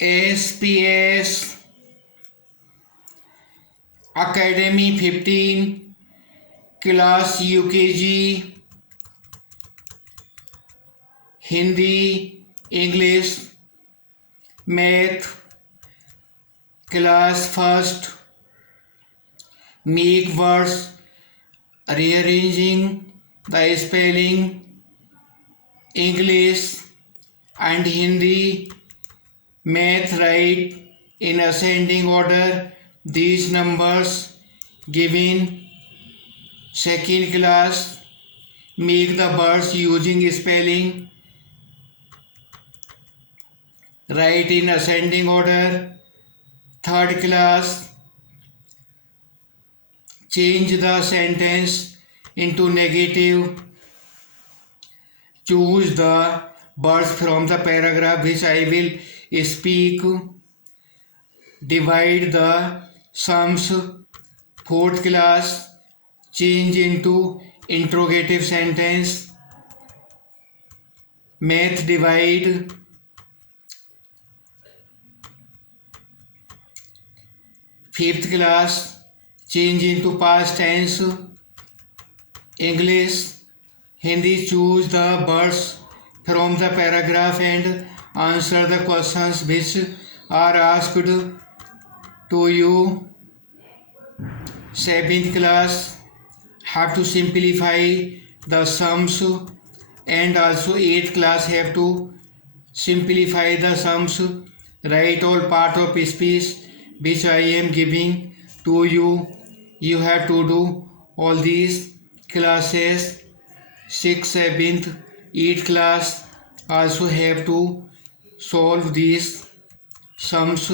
SPS Academy 15 class UKG Hindi English math class first make words rearranging the spelling English and Hindi math write in ascending order these numbers given second class make the words using spelling write in ascending order third class change the sentence into negative choose the words from the paragraph which I will speak divide the sums fourth class change into interrogative sentence math divide fifth class change into past tense English Hindi choose the words from the paragraph and answer the questions which are asked to you seventh class have to simplify the sums and also eighth class have to simplify the sums write all part of speech which I am giving to you. You have to do all these classes 6th 7th 8th class also have to solve these sums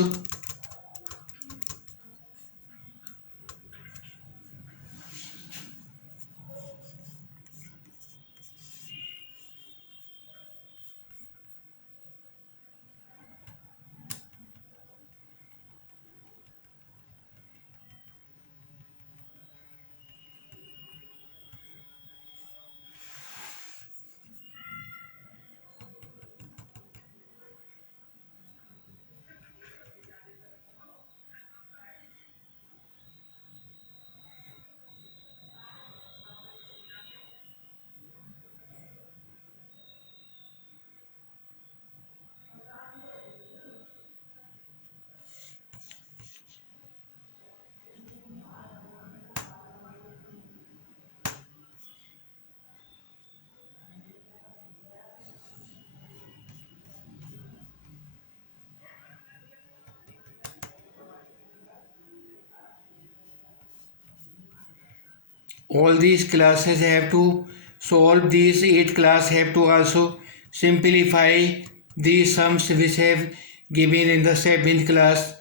all these classes have to solve these 8th class have to also simplify these sums which have given in the 7th class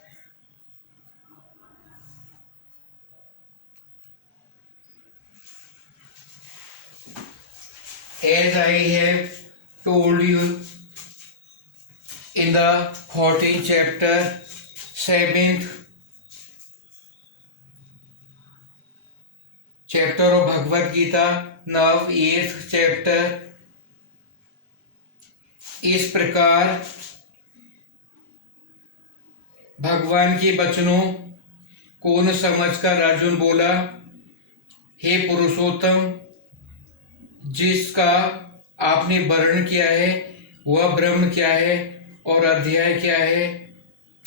as I have told you in the 14th chapter 7th chapter of Bhagavad Gita now 8th chapter इस प्रकार भगवान के वचनों को न समझकर अर्जुन बोला हे पुरुषोत्तम जिसका आपने वर्णन किया है वह ब्रह्म क्या है और अध्याय क्या है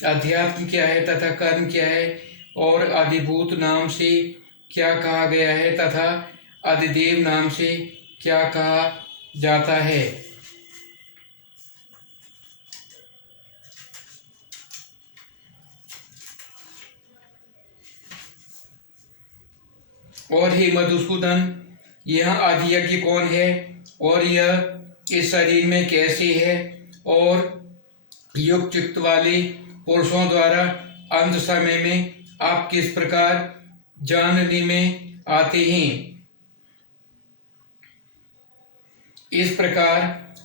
अध्यात्म क्या है तथा कर्म क्या है और अधिभूत नाम से क्या कहा गया है तथा अधिदेव नाम से क्या कहा जाता है और हे मधुसूदन यह आदि यज्ञ कौन है और यह इस शरीर में कैसे है और युक्त चित्त वाले पुरुषों द्वारा अंत समय में आप किस प्रकार जानने में आते हैं। इस प्रकार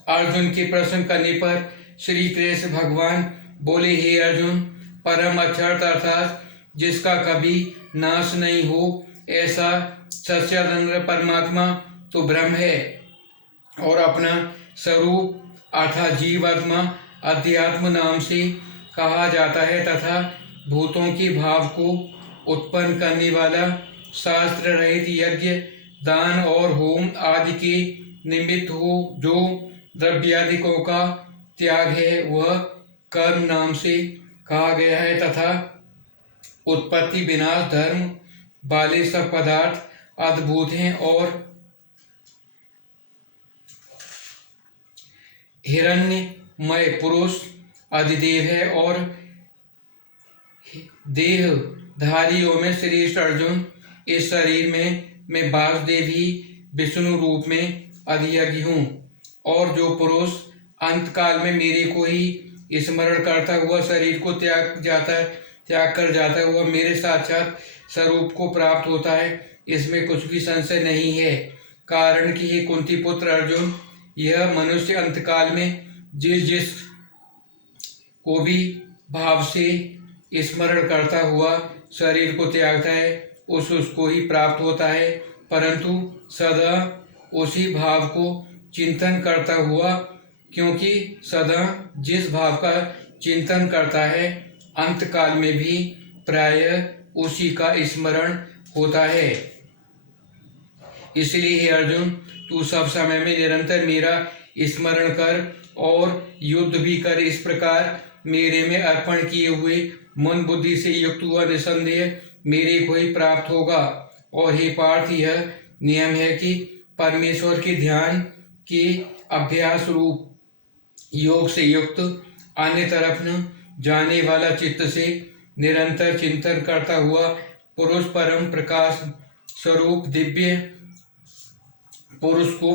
अर्जुन के प्रश्न करने पर श्री कृष्ण भगवान बोले हे अर्जुन परम अक्षर अर्थात जिसका कभी नाश नहीं हो ऐसा सच्चिदानंद परमात्मा तो ब्रह्म है और अपना स्वरूप अर्थात जीवात्मा अध्यात्म नाम से कहा जाता है तथा भूतों के भाव को उत्पन्न करने वाला शास्त्र रहित यज्ञ, दान और होम आदि के निमित्त हो जो द्रव्यादिकों का त्याग है वह कर्म नाम से कहा गया है तथा उत्पत्ति विनाश धर्म वाले सब पदार्थ अद्भुत हैं और हिरण्यमय पुरुष अधिदेव है और देहधारियों में श्रेष्ठ अर्जुन, इस शरीर में मैं वासुदेव ही विष्णु रूप में अधियज्ञ हूँ। और जो पुरुष अंतकाल में मेरे को ही स्मरण करता हुआ शरीर को त्याग कर जाता हुआ मेरे साक्षात स्वरूप को प्राप्त होता है, इसमें कुछ भी संशय नहीं है। कारण कि हे कुंती पुत्र अर्जुन, यह मनुष्य अंतकाल में जिस को भी भाव से स्मरण करता हुआ शरीर को त्यागता है उसको ही प्राप्त होता है, परंतु सदा उसी भाव को चिंतन करता हुआ, क्योंकि सदा जिस भाव का चिंतन करता है अंतकाल में भी प्रायः उसी का स्मरण होता है। इसलिए हे अर्जुन, तू सब समय में निरंतर मेरा स्मरण कर और युद्ध भी कर। इस प्रकार मेरे में अर्पण किए हुए मन बुद्धि से युक्त हुआ निसंदेह मेरे को ही प्राप्त होगा। और हे पार्थ, यह नियम है कि परमेश्वर के ध्यान के अभ्यास रूप योग से युक्त अन्य तरफ न जाने वाला चित्त से निरंतर चिंतन करता हुआ पुरुष परम प्रकाश स्वरूप दिव्य पुरुष को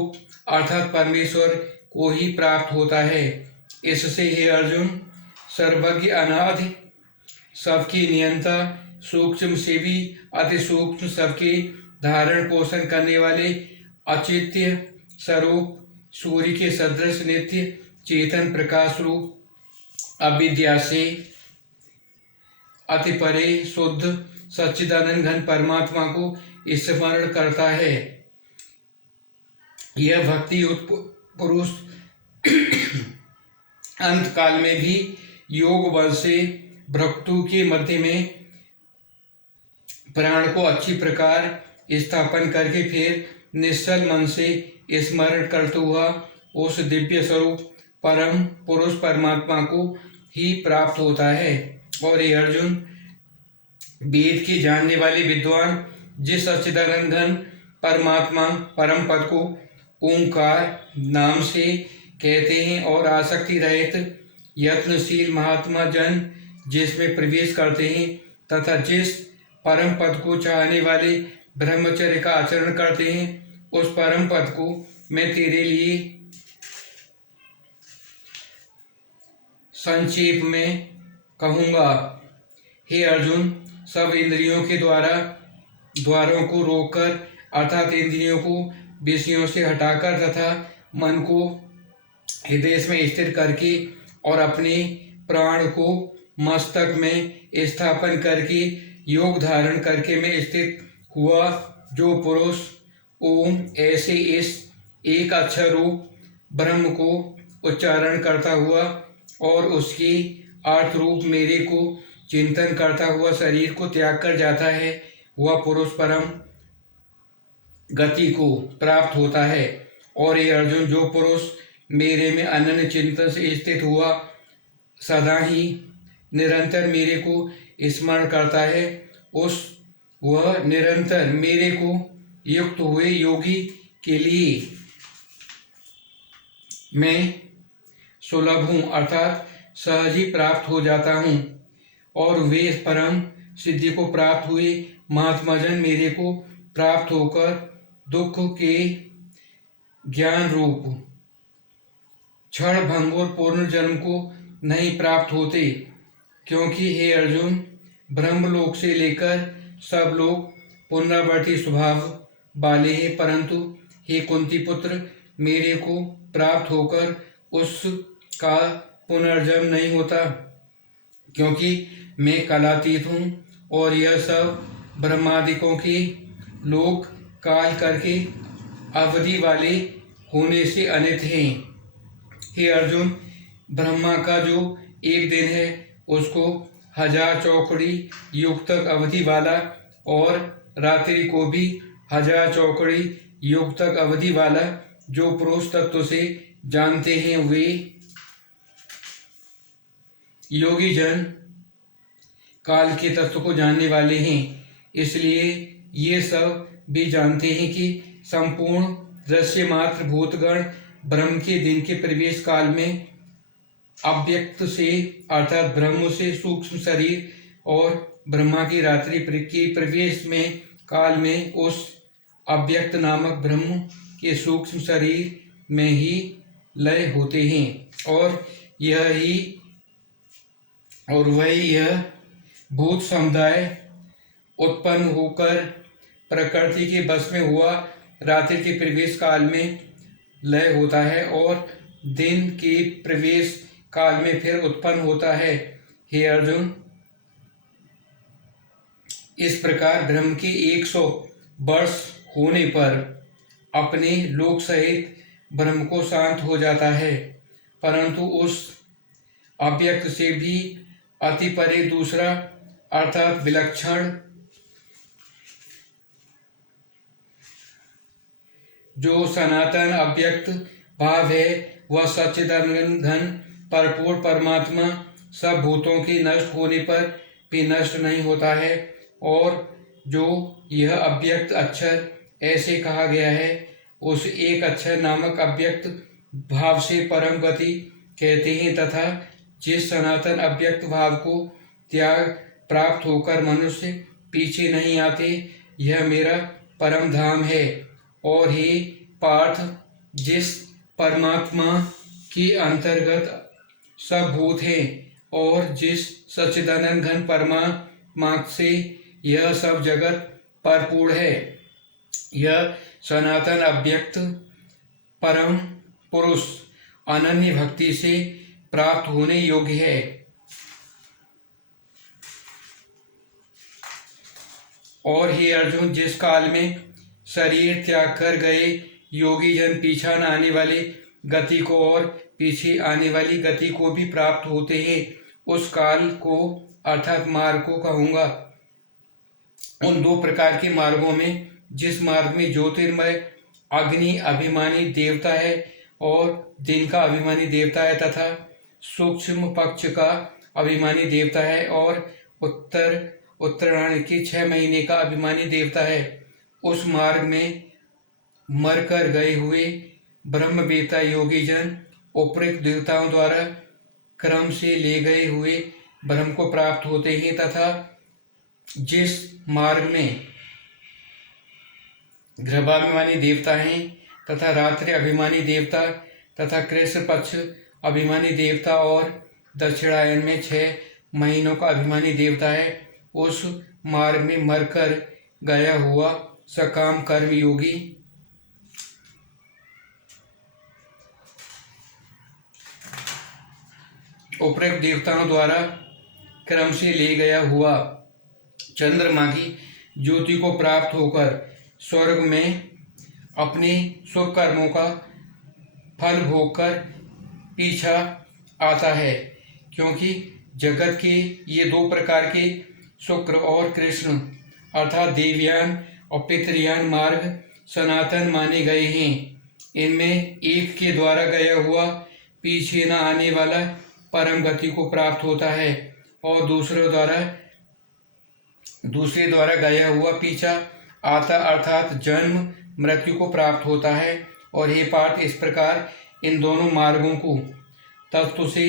अर्थात परमेश्वर को ही प्राप्त होता है। इससे हे अर्जुन, सर्वज्ञ अनादि सबकी नियंता सूक्ष्म से भी अति सूक्ष्म सबके धारण पोषण करने वाले अचित्य स्वरूप सूर्य के सदृश नित्य चेतन प्रकाश रूप अविद्या से अति परे शुद्ध सच्चिदानंद घन परमात्मा को स्मरण करता है। यह भक्ति युक्त पुरुष अंत काल में भी योग बल से भ्रक्तु के मध्य में प्राण को अच्छी प्रकार स्थापन करके फिर निश्चल मन से स्मरण करते हुआ उस दिव्य स्वरूप परम पुरुष परमात्मा को ही प्राप्त होता है। और ये अर्जुन, वेद के जानने वाले विद्वान जिस सच्चिदानंद घन परमात्मा परम पद को ओंकार नाम से कहते हैं और आसक्ति रहित यत्नशील महात्मा जन जिसमें प्रवेश करते हैं तथा जिस परम पद को चाहने वाले ब्रह्मचर्य का आचरण करते हैं, उस परम पद को मैं तेरे लिए संक्षेप में कहूँगा। हे अर्जुन, सब इंद्रियों के द्वारों को रोककर अर्थात इंद्रियों को विषयों से हटाकर तथा मन को हृदय में स्थिर करके और अपने प्राण को मस्तक में स्थापन करके योग धारण करके मैं स्थित हुआ जो पुरुष ओम ऐसे इस एक अक्षर रूप ब्रह्म को उच्चारण करता हुआ और उसके अर्थ रूप मेरे को चिंतन करता हुआ शरीर को त्याग कर जाता है, वह पुरुष परम गति को प्राप्त होता है। और ये अर्जुन, जो पुरुष मेरे में अनन्य चिंतन से स्थित हुआ सदा ही निरंतर मेरे को स्मरण करता है, वह निरंतर मेरे को युक्त हुए योगी के लिए मैं सुलभ हूँ अर्थात सहज ही प्राप्त हो जाता हूँ। और वे परम सिद्धि को प्राप्त हुए महात्मा जन मेरे को प्राप्त होकर दुख के ज्ञान रूप क्षण भंगुर पूर्ण जन्म को नहीं प्राप्त होते, क्योंकि हे अर्जुन, ब्रह्मलोक से लेकर सब लोग पुनरावर्ती स्वभाव वाले हैं, परंतु हे कुंती पुत्र, मेरे को प्राप्त होकर उसका पुनर्जन्म नहीं होता, क्योंकि मैं कालातीत हूँ और यह सब ब्रह्मादिकों के लोक काल करके अवधि वाले होने से अनित हैं। हे अर्जुन, ब्रह्मा का जो एक दिन है उसको 1000 चौकड़ी युग तक अवधि वाला और रात्रि को भी 1000 चौकड़ी युग तक अवधि वाला जो पुरुष तत्व से जानते हैं वे योगी जन काल के तत्व को जानने वाले हैं। इसलिए ये सब भी जानते हैं कि संपूर्ण दृश्य मात्र भूतगण ब्रह्म के दिन के प्रवेश काल में अव्यक्त से अर्थात ब्रह्म से सूक्ष्म शरीर और ब्रह्मा की रात्रि के प्रवेश में काल में उस अव्यक्त नामक ब्रह्म के सूक्ष्म शरीर में ही लय होते हैं और वही यह भूत समुदाय उत्पन्न होकर प्रकृति के बस में हुआ रात्रि के प्रवेश काल में लय होता है और दिन के प्रवेश काल में फिर उत्पन्न होता है। हे अर्जुन, इस प्रकार ब्रह्म के 100 वर्ष होने पर अपने लोक सहित ब्रह्म को शांत हो जाता है, परंतु उस अव्यक्त से भी अति परे दूसरा अर्थात विलक्षण जो सनातन अव्यक्त भाव है वह सच्चिदानंद घन परिपूर्ण परमात्मा सब भूतों के नष्ट होने पर भी नष्ट नहीं होता है और जो यह अव्यक्त अक्षर ऐसे कहा गया है उस एक अक्षर नामक अव्यक्त भाव से परम गति कहते हैं तथा जिस सनातन अव्यक्त भाव को त्याग प्राप्त होकर मनुष्य पीछे नहीं आते यह मेरा परम धाम है। और हे पार्थ, जिस परमात्मा के अंतर्गत सब भूत हैं और जिस सच्चिदानंद घन परमात्मा से यह सब जगत परिपूर्ण है, यह सनातन अव्यक्त परम पुरुष अनन्य भक्ति से प्राप्त होने योग्य है। और हे अर्जुन, जिस काल में शरीर त्याग कर गए योगी जन पीछा न आने वाली गति को और पीछे आने वाली गति को भी प्राप्त होते हैं उस काल को अर्थात मार्ग को कहूँगा। उन दो प्रकार के मार्गों में जिस मार्ग में ज्योतिर्मय अग्नि अभिमानी देवता है और दिन का अभिमानी देवता है तथा सूक्ष्म पक्ष का अभिमानी देवता है और उत्तरायण के 6 महीने का अभिमानी देवता है, उस मार्ग में मर कर गए हुए ब्रह्मवेत्ता योगी जन उपरोक्त देवताओं द्वारा क्रम से ले गए हुए ब्रह्म को प्राप्त होते हैं तथा जिस मार्ग में गर्भाभिमानी देवता हैं तथा रात्रि अभिमानी देवता तथा कृष्ण पक्ष अभिमानी देवता और दक्षिणायन में 6 महीनों का अभिमानी देवता है, उस मार्ग में मरकर गया हुआ सकाम कर्म योगी उपरोक्त देवताओं द्वारा क्रम से ले गया हुआ चंद्रमा की ज्योति को प्राप्त होकर स्वर्ग में अपने शुभ कर्मों का फल भोगकर पीछा आता है। क्योंकि जगत के ये 2 प्रकार के शुक्र और कृष्ण अर्थात देवयान और पितृयान मार्ग सनातन माने गए हैं। इनमें एक के द्वारा गया हुआ पीछे न आने वाला परम गति को प्राप्त होता है और दूसरे द्वारा गया हुआ पीछा आता अर्थात जन्म मृत्यु को प्राप्त होता है। और हे पार्थ, इस प्रकार इन दोनों मार्गों को तत्व से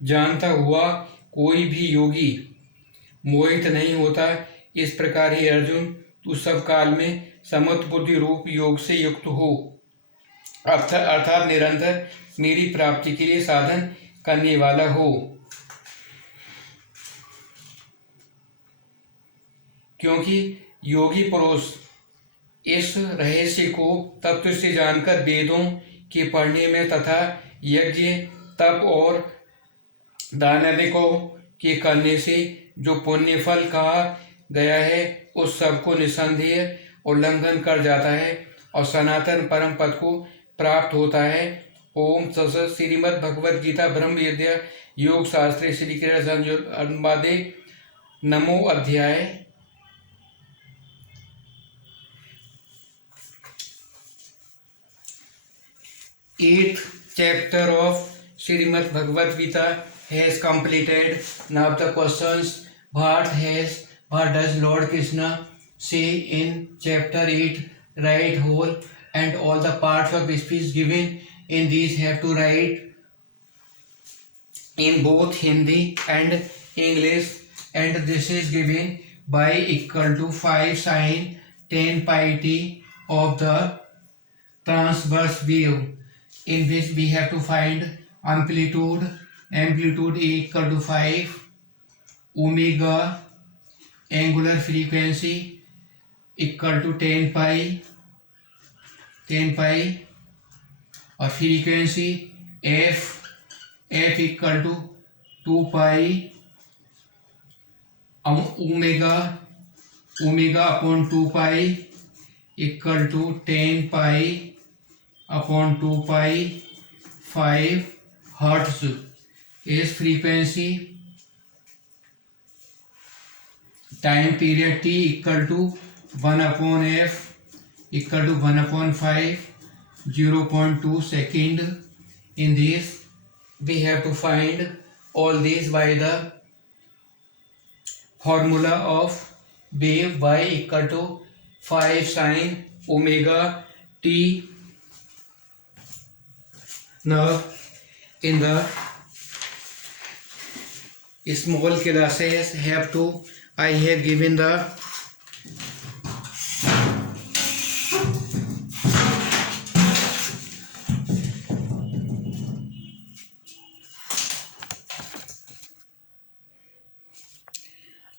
जानता हुआ कोई भी योगी मोहित नहीं होता। इस प्रकार हे अर्जुन, तू सब काल में समत्व बुद्धि रूप योग से युक्त हो अर्थात निरंतर मेरी प्राप्ति के लिए साधन करने वाला हो। क्योंकि योगी पुरुष इस रहस्य को तत्व से जानकर वेदों के पढ़ने में तथा यज्ञ तप और दान आदि को के करने से जो पुण्य फल कहा गया है उस सब को निसंदेह उल्लंघन कर जाता है और सनातन परम पद को प्राप्त होता है ओम तत्सत्। श्रीमद् भगवद गीता ब्रह्म विद्या योग शास्त्रे श्री कृष्ण अनुवादे नमो अध्याय। 8th chapter of Srimad Bhagavad Gita has completed. Now the questions: what does Lord Krishna say in chapter 8? Write whole and all the parts of speech given in these have to write in both Hindi and English, and this is given by equal to 5 sin 10 pi t of the transverse wave, in which we have to find amplitude A equal to 5, omega angular frequency equal to 10 pi, और frequency f equal to 2 pi omega upon 2 pi equal to 10 pi upon 2 pi 5 hertz is frequency. Time period t equal to 1 upon f equal to 1 upon 5, 0.2 second. In this we have to find all these by the formula of wave y equal to 5 sin omega t. Now in the small classes I have given the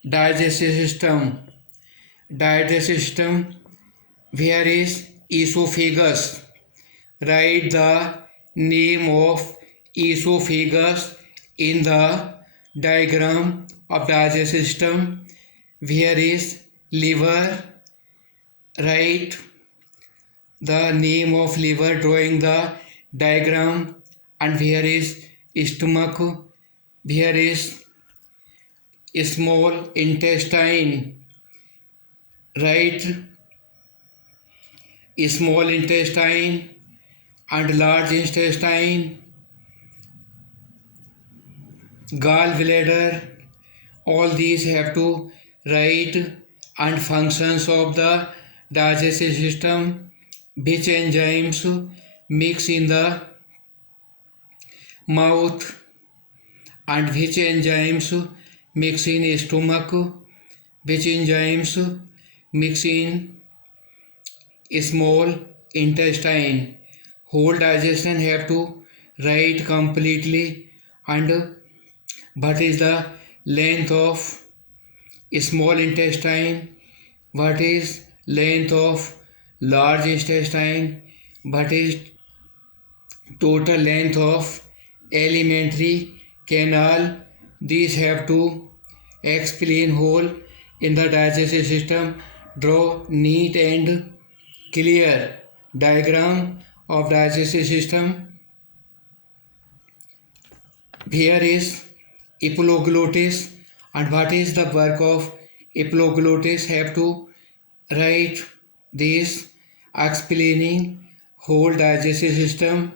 digestive system. Where is esophagus? Write the name of esophagus in the diagram of digestive system. Where is liver? Write the name of liver drawing the diagram. And where is stomach? Where is small intestine? Write small intestine and large intestine. Gallbladder, all these have to write. And functions of the digestive system: which enzymes mix in the mouth and which enzymes mix in stomach, which enzymes mix in small intestine. Whole digestion have to write completely. And what is the length of small intestine? What is length of large intestine? What is total length of alimentary canal? These have to explain whole in the digestive system. Draw neat and clear diagram of digestive system. Here is epiglottis, and what is the work of epiglottis? Have to write this explaining whole digestive system.